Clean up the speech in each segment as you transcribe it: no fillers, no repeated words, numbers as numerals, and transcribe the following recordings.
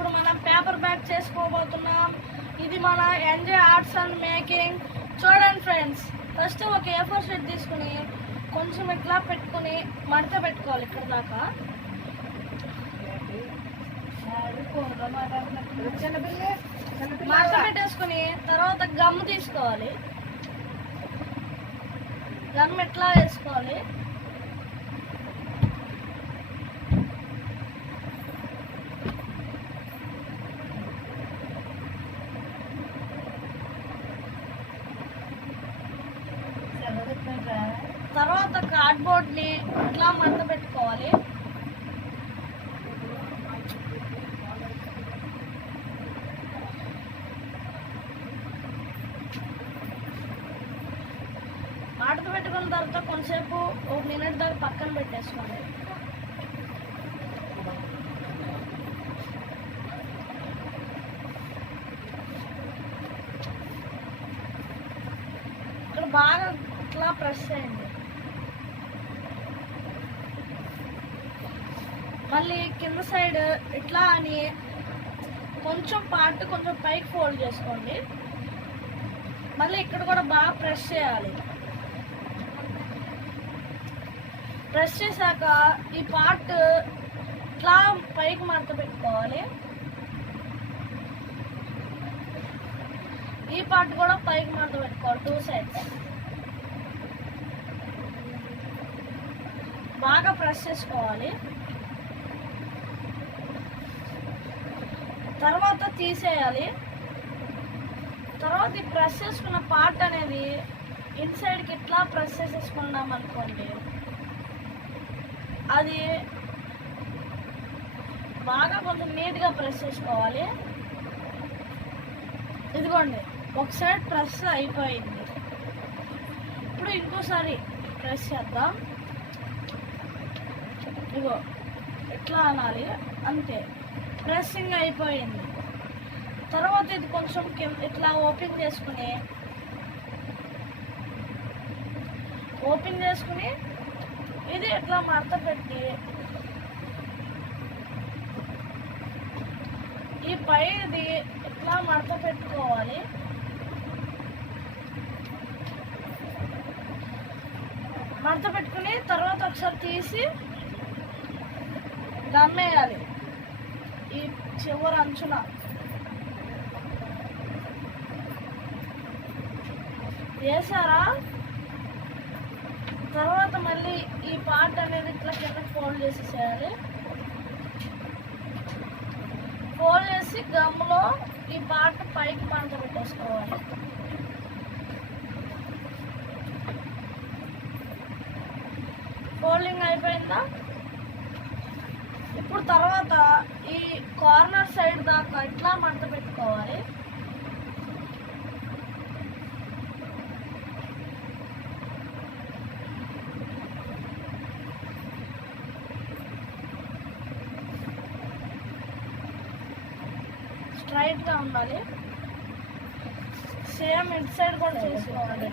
ఇప్పుడు మనం paper bag చేసుకోబోతున్నాం. ఇది మన ఎంజాయ్ ఆర్ట్స్ అండ్ మేకింగ్. చూడండి ఫ్రెండ్స్, ఫస్ట్ ఒక A4 షీట్ తీసుకుని కొంచెం ఇట్లా పెట్టుకుని మడత పెట్టుకోవాలి ఇక్కడ దాకా. మడత పెట్టేసుకుని తర్వాత గమ్ తీసుకోవాలి. గమ్ ఎట్లా వేసుకోవాలి, తర్వాత కార్డ్బోర్డ్ని ఇట్లా మడత పెట్టుకోవాలి. మడత పెట్టుకున్న తర్వాత కొంచెంసేపు 1 మినిట్ దాకా పక్కన పెట్టేసుకోండి. ఇక్కడ బాగా ఇట్లా ప్రెస్ చేయండి. మళ్ళీ కింద సైడ్ ఇట్లా అని కొంచెం పార్ట్ కొంచెం పైకి ఫోల్డ్ చేసుకోండి. మళ్ళీ ఇక్కడ కూడా బాగా ప్రెస్ చేయాలి. ప్రెస్ చేశాక ఈ పార్ట్ ఇట్లా పైకి మడత పెట్టుకోవాలి. ఈ పార్ట్ కూడా పైకి మడత పెట్టుకోవాలి. 2 సైడ్స్ బాగా ప్రెస్ చేసుకోవాలి. తర్వాత తీసేయాలి. తర్వాత ఈ ప్రెస్ చేసుకున్న పార్ట్ అనేది ఇన్సైడ్కి ఇట్లా ప్రెస్ చేసేసుకున్నాం అనుకోండి, అది బాగా కొంచెం నీట్గా ప్రెస్ చేసుకోవాలి. ఇదిగోండి, ఒక సైడ్ ప్రెస్ అయిపోయింది. ఇప్పుడు ఇంకోసారి ప్రెస్ చేద్దాం. ఇగో ఇట్లా అనాలి, అంతే, ప్రెస్సింగ్ అయిపోయింది. తర్వాత ఇది కొంచెం ఇట్లా ఓపెన్ చేసుకుని ఇది ఇట్లా మడత పెట్టి ఈ పైది ఇట్లా మడత పెట్టుకోవాలి. మడత పెట్టుకుని తర్వాత ఒకసారి తీసి గమ్మేయాలి ఈ చివరి అంచున. వేసారా? తర్వాత మళ్ళీ ఈ పార్ట్ అనేది ఇట్లా కింద ఫోల్డ్ చేసేసేయాలి. ఫోల్డ్ చేసి గమ్లో ఈ పార్ట్ పైకి మడత పెట్టేసుకోవాలి. ఫోల్డింగ్ అయిపోయిందా? ఇప్పుడు తర్వాత ఈ కార్నర్ సైడ్ దాకా ఇట్లా మడత పెట్టుకోవాలి. స్ట్రైట్గా ఉండాలి. సేమ్ ఇటు సైడ్ కూడా చేసుకోవాలి.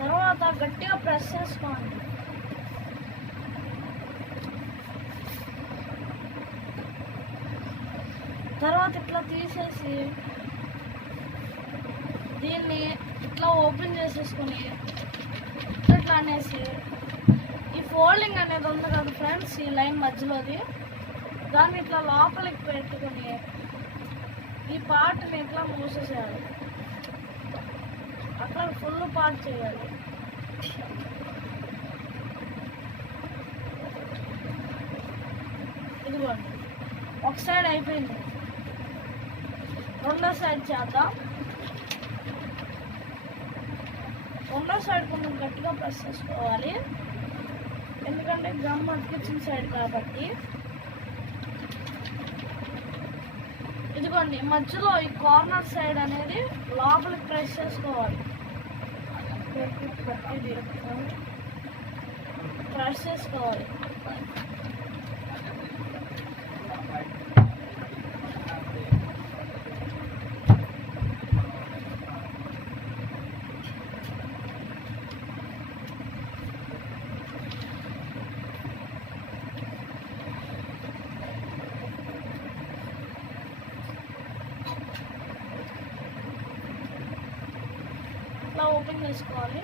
తర్వాత గట్టిగా ప్రెస్ చేసుకోండి. తర్వాత ఇట్లా తీసేసి దీన్ని ఇట్లా ఓపెన్ చేసేసుకొని ఇట్లా అనేసి ఈ ఫోల్డింగ్ అనేది ఉంది కదా ఫ్రెండ్స్, ఈ లైన్ మధ్యలోది, దాన్ని ఇట్లా లోపలికి పెట్టుకొని ఈ పార్ట్ని ఇట్లా మూసేసేయాలి. అక్కడ ఫుల్ పార్ట్ చేయాలి. ఇదిగోండి, ఒక సైడ్ అయిపోయింది. రెండో సైడ్ చేద్దాం. రెండో సైడ్ కొంచెం గట్టిగా ప్రెస్ చేసుకోవాలి, ఎందుకంటే గమ్ అతికించిన సైడ్ కాబట్టి. ఇదిగోండి, మధ్యలో ఈ కార్నర్ సైడ్ అనేది లోపలికి ప్రెస్ చేసుకోవాలి. ప్రెస్ చేసుకోవాలి. ఇట్లా ఓపెన్ చేసుకోవాలి.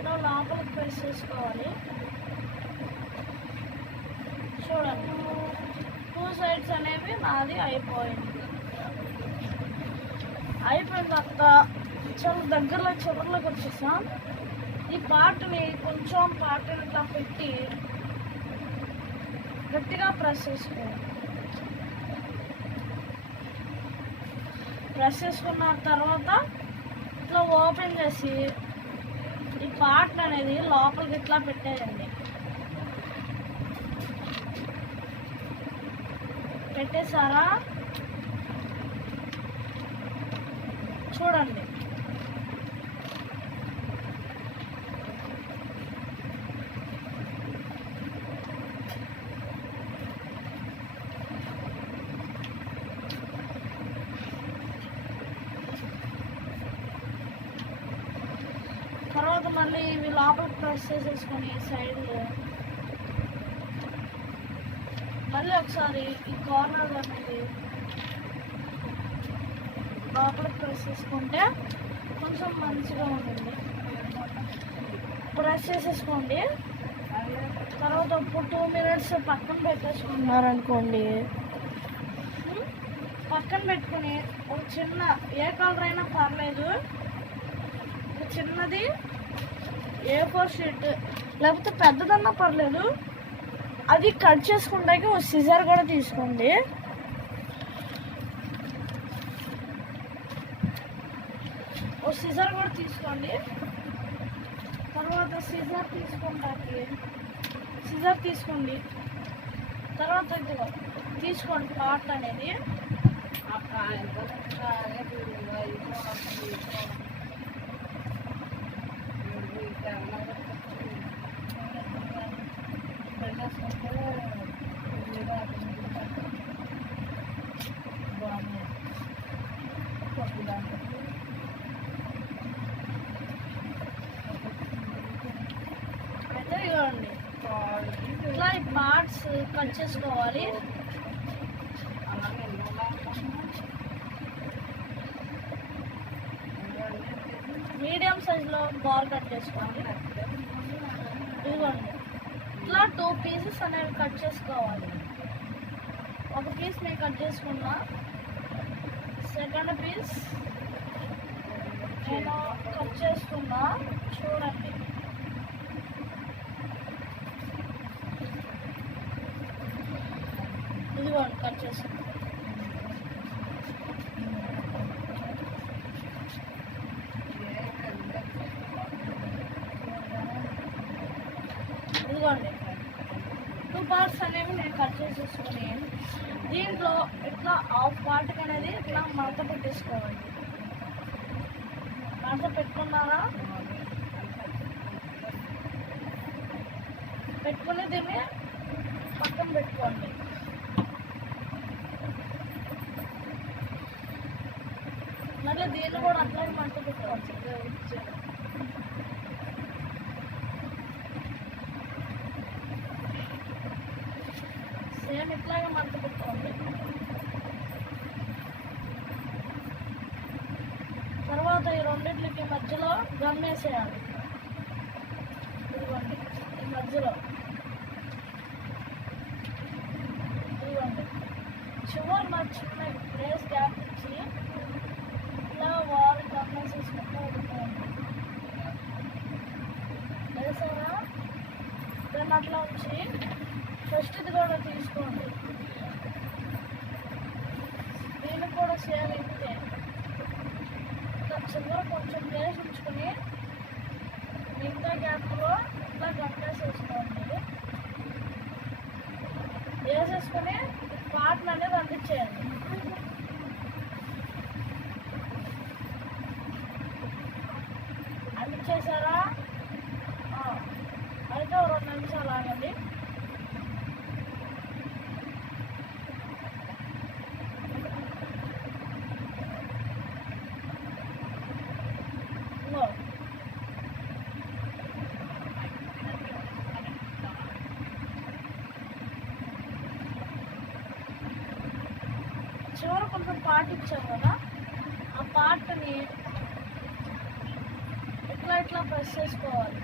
ఇలా లోపలికి ప్రెస్ చేసుకోవాలి. చూడండి 2 సైడ్స్ అనేవి నాది అయిపోయింది. అయిపోయిన తర్వాత చాలా దగ్గరలో చివరిలోకి వచ్చేసాం. ఈ పార్ట్ని కొంచెం పార్ట్ని ఇట్లా పెట్టి గట్టిగా ప్రెస్ చేసుకోవాలి. ప్రెస్ చేసుకున్న తర్వాత ఇట్లా ఓపెన్ చేసి ఈ పార్ట్ అనేది లోపలికి ఇట్లా పెట్టేయండి. పెట్టేసారా? చూడండి తర్వాత మళ్ళీ ఇవి లోపలికి ప్రెస్ చేసేసుకొని సైడ్లో మళ్ళీ ఒకసారి ఈ కార్నర్ అనేది లోపలికి ప్రెస్ చేసుకుంటే కొంచెం మంచిగా ఉంటుంది. ప్రెస్ చేసేసుకోండి. తర్వాత ఇప్పుడు 2 మినిట్స్ పక్కన పెట్టేసుకున్నారనుకోండి. పక్కన పెట్టుకుని ఒక చిన్న ఏ కలర్ అయినా పర్లేదు, ఒక చిన్నది A4 షీట్ లేకపోతే పెద్దదన్నా పర్లేదు, అది కట్ చేసుకుంటాకి ఒక సిజర్ కూడా తీసుకోండి. ఒక సిజర్ కూడా తీసుకోండి. తర్వాత సిజర్ తీసుకోండి. తర్వాత ఇదిగో తీసుకోండి పార్ట్ అనేది. అయితే ఇవ్వండి ఇట్లా ఈ పార్ట్స్ కట్ చేసుకోవాలి. మీడియం సైజులో బాల్ కట్ చేసుకోవాలి. ఇదిగోండి ఇట్లా 2 పీసెస్ అనేవి కట్ చేసుకోవాలి. ఒక పీస్ నేను కట్ చేసుకున్నా, సెకండ్ పీస్ నేను కట్ చేసుకున్నా. చూడండి ఇదిగోండి కట్ చేసుకున్నా. ఇదిగోండి 2 పార్ట్స్ అనేవి నేను కట్ చేసేసుకుని దీంట్లో ఇట్లా హాఫ్ పార్ట్ అనేది ఇట్లా మడత పెట్టేసుకోవాలి. మడత పెట్టుకున్నారా? పెట్టుకుని దీన్ని పక్కన పెట్టుకోండి. మళ్ళీ దీన్ని కూడా అట్లాగే మడత పెట్టుకోవచ్చు. సేమ్ ఇట్లాగే మడత పెట్టుకోండి. తర్వాత ఈ రెండింటికి మధ్యలో గమ్ వేసేయాలి. ఇదిగోండి ఈ మధ్యలో ఇదిగోండి చివరి చిన్న ప్లేస్ గ్యాప్ ఇచ్చి ఇలా వాల్ గమ్ వేసేసుకుంటూ ఉంటుంది. వేసారా? దాన్ని అట్లా ఉంచి ఫస్ట్ ఇది కూడా తీసుకోండి. దీన్ని కూడా సేమ్ ఇంతే చివర కొంచెం ప్లేస్ ఉంచుకొని మిగతా గ్యాప్లో ఇట్లా గట్టేసేసుకోండి. వేసేసుకొని పార్ట్ని అనేది అందించేయండి. అందించేసారా? అయితే 2 నిమిషాలు ఆగండి. చివర కొంచెం పార్ట్ ఇచ్చాం కదా, ఆ పార్ట్ని ఇట్లా ఇట్లా ప్రెస్ చేసుకోవాలి.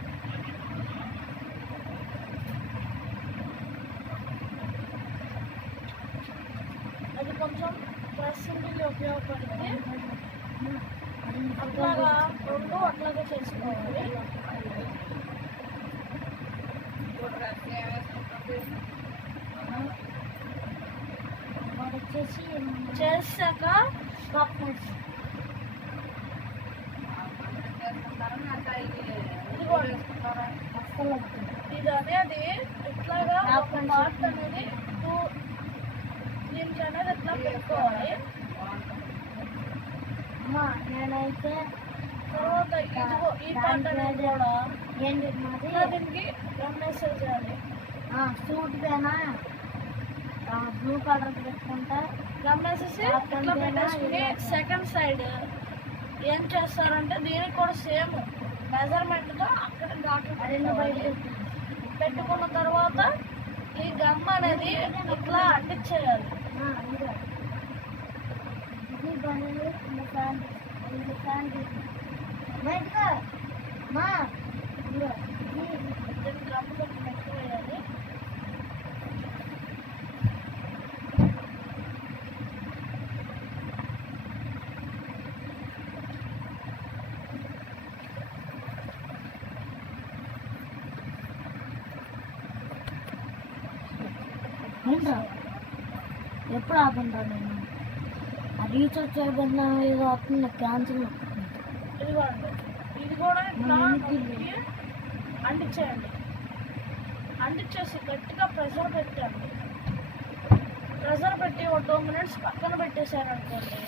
అది కొంచెం ప్రెస్సింగ్కి ఉపయోగపడుతుంది. అట్లాగా రెండు అట్లాగే చేసుకోవాలి. చేశాక ఇది అనేది ఇట్లాగా ఒక పార్ట్ అనేది దీనికి అనేది ఎట్లా పెట్టుకోవాలి. నేనైతే తర్వాత ఇదిగో ఈ పార్ట్ అనేది కూడా దీనికి మెసేజ్ చేయాలి. సూట్ పైన బ్లూ కలర్ పెట్టుకుంటా గమ్మేసేసి ఇట్లా పెట్టేసుకుని సెకండ్ సైడ్ ఏం చేస్తారంటే దీనికి కూడా సేమ్ మెజర్మెంట్తో అక్కడ ఘాట్లు పెట్టుకున్న తర్వాత ఈ గమ్ అనేది ఇట్లా అంటించేయాలి. దీనికి గమ్ కొంచెం ఎక్కువ వేయాలి. ఎప్పుడు ఆపంటా నేను ఆ రీఛార్జ్ చేయబడిన ఏదో అవుతుంది క్యాన్సిల్. ఇదిగోండి, ఇది కూడా ఇట్లా అంటించేయండి. అంటించేసి గట్టిగా ప్రెషర్ పెట్టండి. ప్రెషర్ పెట్టి ఒక 2 minutes పక్కన పెట్టేశారనుకోండి,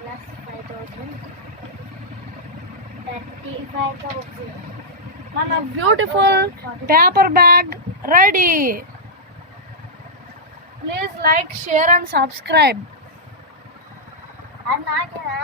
ప్లస్ 5,000 35,000 మన beautiful paper bag ready. Please like, share and subscribe. అది నాకేనా?